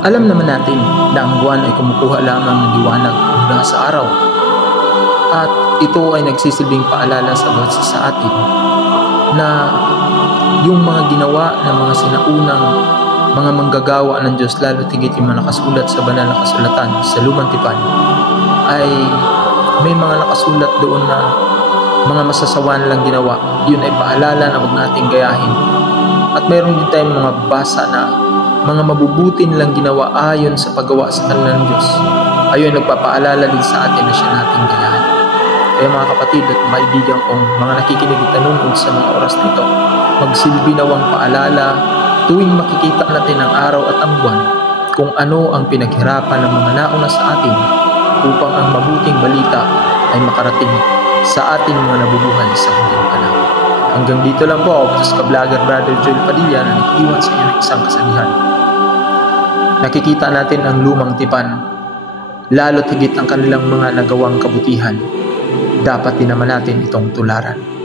Alam naman natin na ang buwan ay kumukuha lamang ng liwanag mula sa araw at ito ay nagsisilbing paalala sa bawat isa sa atin na yung mga ginawa ng mga sinaunang mga manggagawa ng Diyos, lalo tigit yung mga nakasulat sa banal na kasulatan sa Lumang Tipan, ay may mga nakasulat doon na mga masasawan lang ginawa. Yun ay paalala na huwag nating gayahin. At mayroon din tayong mga basa na mga mabubutin lang ginawa ayon sa paggawa sa kanilang Diyos. Ayun, nagpapaalala din sa atin na siya nating gayahin. Kaya mga kapatid at maibigan kong mga nakikinig at nanonood sa mga oras na ito, magsilbi nawang paalala tuwing makikita natin ang araw at ang buwan kung ano ang pinaghirapan ng mga nauna sa atin upang ang mabuting balita ay makarating sa ating mga nabubuhay sa huling panahon. Hanggang dito lang po ako, sa ka-vlogger Brother Joel Padilla na nag-iwan sa inyo ng isang kasabihan. Nakikita natin ang lumang tipan, lalo't higit ang kanilang mga nagawang kabutihan. Dapat din naman natin itong tularan.